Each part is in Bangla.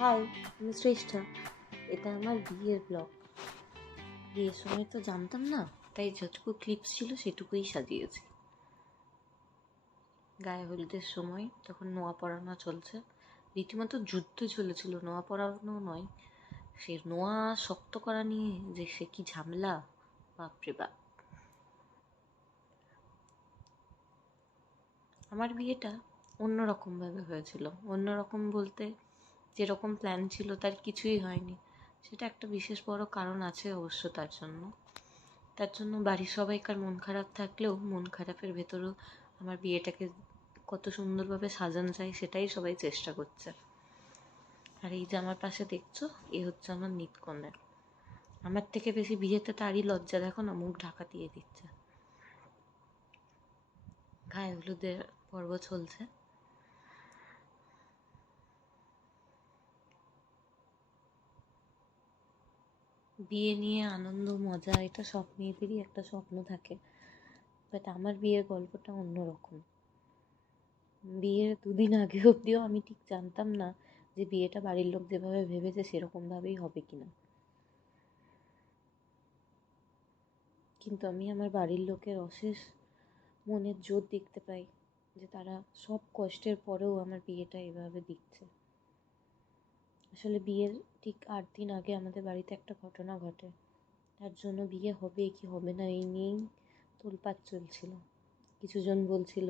হাই, আমি শ্রেষ্ঠা। এটা আমার বিয়ের ব্লগ। বিয়ের সময় তো জানতাম না, তাই যতটুকু ক্লিপস ছিল সেটুকুই সাজিয়েছি। গায়ে হলুদের সময় তখন নোয়া পরানো চলছে, রীতিমতো যুদ্ধ চলেছিল। নোয়া পরানো নয়, সে নোয়া শক্ত করা নিয়ে যে সে কি ঝামেলা, বাপরে বাপ। আমার বিয়েটা অন্যরকমভাবে হয়েছিল। অন্যরকম বলতে যেরকম প্ল্যান ছিল তার কিছুই হয়নি। সেটা একটা বিশেষ বড় কারণ আছে অবশ্য তার জন্য বাড়ির সবাইকার মন খারাপ থাকলেও মন খারাপের ভেতরেও আমার বিয়েটাকে কত সুন্দরভাবে সাজানো যায় সেটাই সবাই চেষ্টা করছে। আর এই যে আমার পাশে দেখছো, এ হচ্ছে আমার নিতকন্যা। আমার থেকে বেশি বিয়েতে তারই লজ্জা, দেখো না, মুখ ঢাকা দিয়ে দিচ্ছে। গায়ে হলুদের পর্ব চলছে। বিয়ে নিয়ে আনন্দ মজা এটা সব মেয়েদেরই একটা স্বপ্ন থাকে, বাট আমার বিয়ের গল্পটা অন্যরকম। বিয়ের 2 দিন আগে অবধিও আমি ঠিক জানতাম না যে বিয়েটা বাড়ির লোক যেভাবে ভেবেছে সেরকমভাবেই হবে কিনা। কিন্তু আমি আমার বাড়ির লোকের অশেষ মনের জোর দেখতে পাই যে তারা সব কষ্টের পরেও আমার বিয়েটা এভাবে দিচ্ছে। আসলে বিয়ের ঠিক 8 দিন আগে আমাদের বাড়িতে একটা ঘটনা ঘটে। তার জন্য বিয়ে হবে কি হবে না এই নিয়েই তোলপাড় চলছিল। কিছুজন বলছিল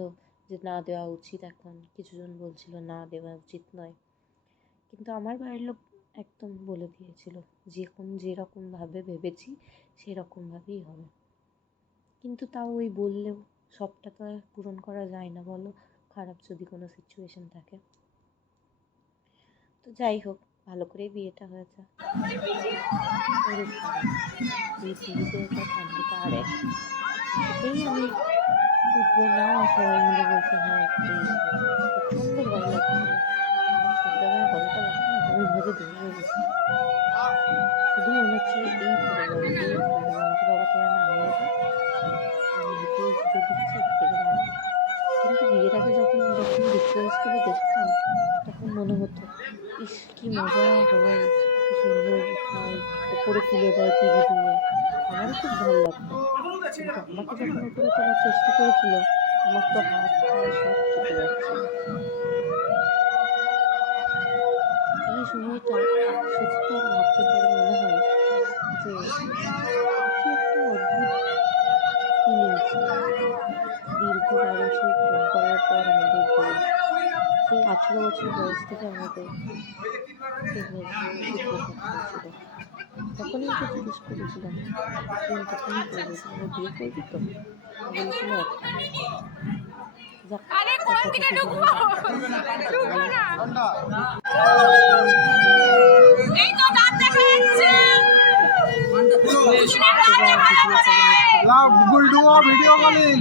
যে না দেওয়া উচিত এখন, কিছুজন বলছিল না দেওয়া উচিত নয়। কিন্তু আমার বাড়ির লোক একদম বলে দিয়েছিল যেরকমভাবে ভেবেছি সেরকমভাবেই হবে। কিন্তু তাও ওই বললেও সবটা তো আর পূরণ করা যায় না, বলো, খারাপ যদি কোনো সিচুয়েশন থাকে। তো যাই হোক, ভালো করেই বিয়েটা হয়েছে। এই টিভিতে ওটা কাণ্ডটা আর এক। কিছুতেই আমি উঠবো না, সবাই মিলে বলছে হ্যাঁ উঠতেই হবে। প্রচণ্ড ভয় লাগছিল। আমার ছোটবেলার গলাটা দেখো না কেমন ভাবে ধরে গেছে। শুধু মনে হচ্ছিল এই পড়ে যাবে, আমাকে বাবা তোরা নামিয়ে দেয়। আমি হেঁটেই ঘুরে দিচ্ছি এর থেকে ভালো। কিন্তু বিয়ের আগে যখন রিচুয়ালসগুলো দেখতাম তখন মনে হতো ইস কি মজা হয়, কি সুন্দর উঠায়, ওপরে তুলে দেয় টিভি দিয়ে। আমারও খুব ভালো লাগতো। কিন্তু আমাকে যখন উপরে তোলার চেষ্টা করেছিল আমার তো হাত পা সব কেটে যাচ্ছিল। এই সময়টা সত্যি ভাবতে পরে মনে হয় যে কি একটা অদ্ভুত ফিলিং ছিল। দীর্ঘ 12 সেই প্রেম করার পর আমাদের বিয়ে, সেই 18 বছর বয়স থেকে আমাদের প্রেমের সূত্রপাত হয়েছিল। তখনই ওকে জিজ্ঞেস করেছিলাম প্রেম তখনই করবো, তাহলে বিয়ে করবি তো? বলেছিল একদম। যাক, কথা থেকে ভিডিও কলিং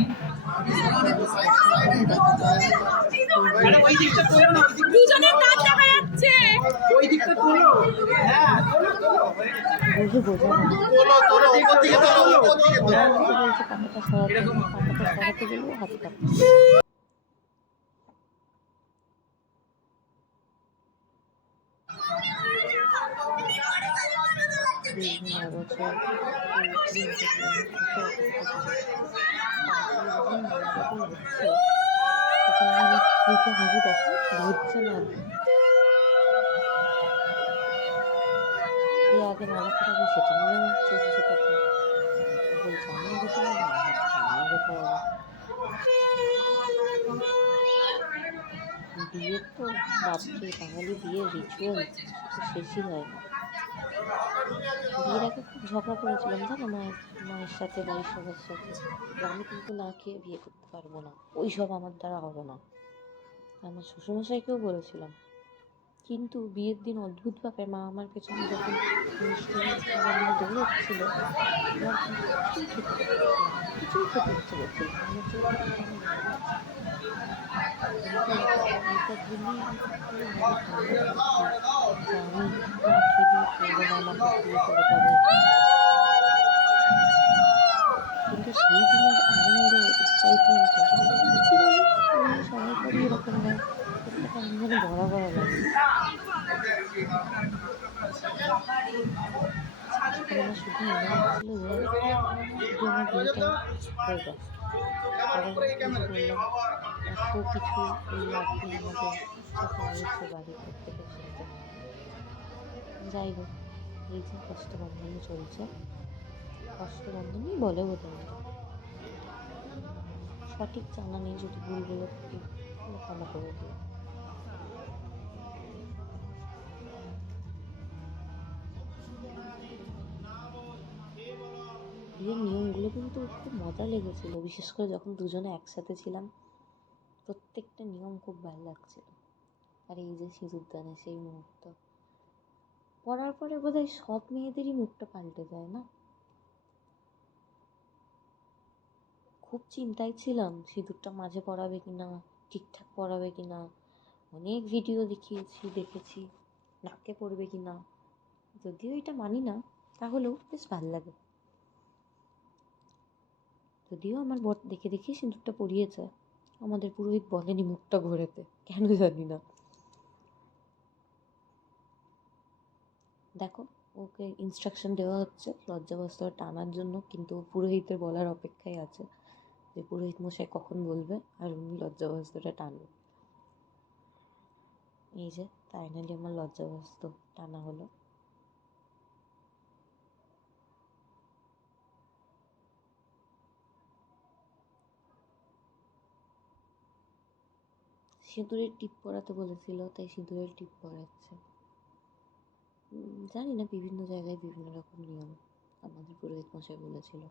দুজনের কাজ দেখা যাচ্ছে। ওই দিকটা তোলো, হ্যাঁ তোলো তোলো উপর দিকে তোলো, পাতাটা সরাতে গেলেও হাত কাঁপছে। দীর্ঘ 9 বছর প্রেম করলাম, এত অপেক্ষা করে। তারপরে যখন বিয়েবাড়ি হচ্ছে তখন আমার মুখে হাসি দেখো ধরছে না। কে আগে মালা পরাবে সেটা নিয়েও চলছে কথা। বলছে আমি আগে পরাবো, আমি আগে পরাবো। বিয়ের তো বাপরে, বাঙালি বিয়ের রিচুয়াল সে তো শেষই হয় না। বিয়ের আগে খুব ঝগড়া করেছিলাম জানো, মায়ের সাথে, বাড়ির সবার সাথে, যে আমি কিন্তু না খেয়ে বিয়ে করতে পারবো না, ওই সব আমার দ্বারা হবে না। আমার শ্বশুরমশাইকেও বলেছিলাম। কিন্তু বিয়ের দিন অদ্ভুতভাবে মা আমার পেছনে যখন মিষ্টি খাবার নিয়ে দৌড়চ্ছিল, আমার কিছুই খেতে পারছিলাম না, কিছুই খেতে ইচ্ছে করছিল না, মনে হচ্ছিল প্রচণ্ড ভয় লাগছে। কিন্তু এইটা ভেবেই খুবভাবে কান্না করছি যে আমি না খেয়ে বিয়ে করবো না, আমাকে বিয়ে করে দেবে। কিন্তু সেই দিনের আনন্দ, এক্সাইটমেন্টে কি বলি, সবার বাড়ি এরকম হয়, এটা কেমন যেন ভরা ভরা লাগে। তখন আমার শুধু মনে হচ্ছিল যে শুধু আমার বিয়েটা হয়ে যাক। কারণ এই যে বললাম, এত কিছু এই 8 দিন আমাদের সাথে হয়েছে বাড়ির প্রত্যেকের সাথে। যাই হোক, এই যে কষ্টবন্ধনে চলছে, কষ্টবন্ধনই বলে বোধহয় এটা, সঠিক জানা নেই, যদি ভুল বলে থাকি তাহলে ক্ষমা করে দিও। বিয়ের নিয়মগুলো কিন্তু খুব মজা লেগেছিল, বিশেষ করে যখন দুজনে একসাথে ছিলাম। প্রত্যেকটা নিয়ম খুব ভালো লাগছিল। আর এই যে সিঁদুরদানের সেই মুহূর্ত পড়ার পরে বোধহয় সব মেয়েদেরই মুখটা পাল্টে যায় না? খুব চিন্তায় ছিলাম সিঁদুরটা মাঝে পড়াবে কিনা, ঠিকঠাক পড়াবে কিনা। অনেক ভিডিও দেখেছি নাকে পড়বে কিনা। যদিও এটা মানি না, তাহলেও বেশ ভালো লাগে। যদিও আমার বর দেখে দেখে সিঁদুরটা পরিয়েছে, আমাদের পুরোহিত বলেনি মুখটা ঘোরাতে, কেন জানি না। দেখো, ওকে ইনস্ট্রাকশন দেওয়া হচ্ছে লজ্জাবস্ত্র টানার জন্য, কিন্তু পুরোহিতের বলার অপেক্ষায় আছে যে পুরোহিত মশাই কখন বলবে আর উনি লজ্জাবস্ত্রটা টানবে। এই যে ফাইনালি আমার লজ্জাবস্ত্র টানা হলো। সিঁদুরের টিপ পরাতে বলেছিল, তাই সিঁদুরের টিপ পরাচ্ছে। জানি না, বিভিন্ন জায়গায় বিভিন্ন রকম নিয়ম, আমাদের পুরোহিত মশাই বলেছিল।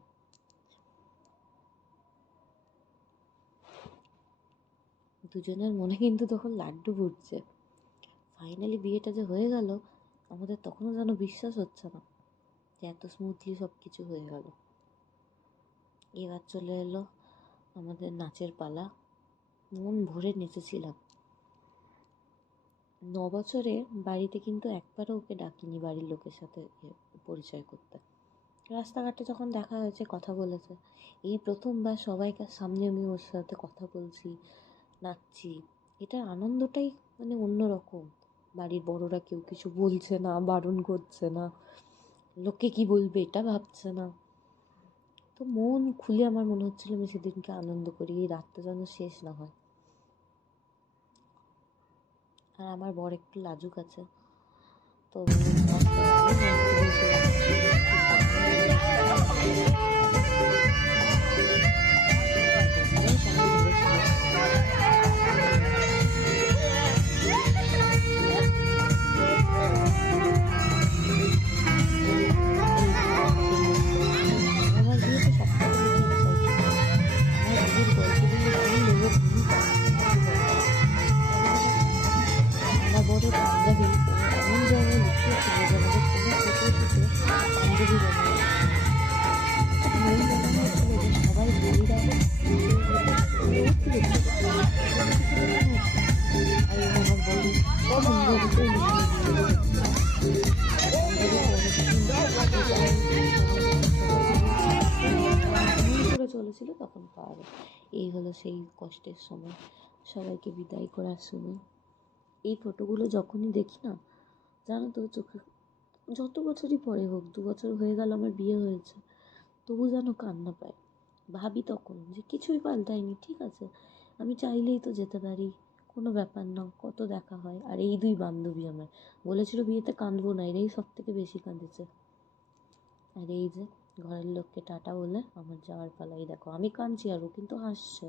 দুজনের মনে কিন্তু তখন লাড্ডু ফুটছে। ফাইনালি বিয়েটা যে হয়ে গেল, আমাদের তখনও যেন বিশ্বাস হচ্ছে না যে এত স্মুথলি সব কিছু হয়ে গেল। এবার চলে এলো আমাদের নাচের পালা। মন ভরে নেচেছিলাম। 9 বছরে বাড়িতে কিন্তু একবারও ওকে ডাকিনি বাড়ির লোকের সাথে পরিচয় করতে। রাস্তাঘাটে যখন দেখা হয়েছে, কথা বলেছে, এই প্রথমবার সবাইকার সামনে আমি ওর সাথে কথা বলছি, নাচছি। এটার আনন্দটাই মানে অন্যরকম। বাড়ির বড়রা কেউ কিছু বলছে না, বারণ করছে না, লোকে কি বলবে এটা ভাবছে না। তো মন খুলে আমার মনে হচ্ছিল আমি সেদিনকে আনন্দ করি, এই রাতটা যেন শেষ না হয়। আর আমার বর একটু লাজুক আছে, তো আমার বিয়েতে সবথেকে বেশি এক্সাইটেড আমার বিয়ের গল্পগুলো শুনলে ওর ভূমিকা। আমার বড় পাঞ্জাবি এমন জায়গায় লুকিয়েছিল যে আমাদের কোনো ফটো পাঞ্জাবি বানানো মেন ব্যাপার হচ্ছিল যে সবাই বলিরা আর আমার বলি করে চলেছিল, তখন পাওয়া যায়। এই হলো সেই কষ্টের সময়, সবাইকে বিদায় করার সময়। এই ফটোগুলো যখনই দেখি না, জানো তো, চোখে যত বছরই পরে হোক, 2 বছর হয়ে গেল আমার বিয়ে হয়েছে, তবু যেন কান্না পায়। ভাবি তখন যে কিছুই পাল্টায়নি, ঠিক আছে, আমি চাইলেই তো যেতে পারি, কোনো ব্যাপার না, কত দেখা হয়। আর এই 2 বান্ধবী আমার বলেছিল বিয়েতে কাঁদবো না, এরাই সব থেকে বেশি কাঁদেছে। আর এই যে ঘরের লোককে টাটা বলে আমার যাওয়ার পালাই, দেখো আমি কাঁদছি আর ও কিন্তু হাসছে।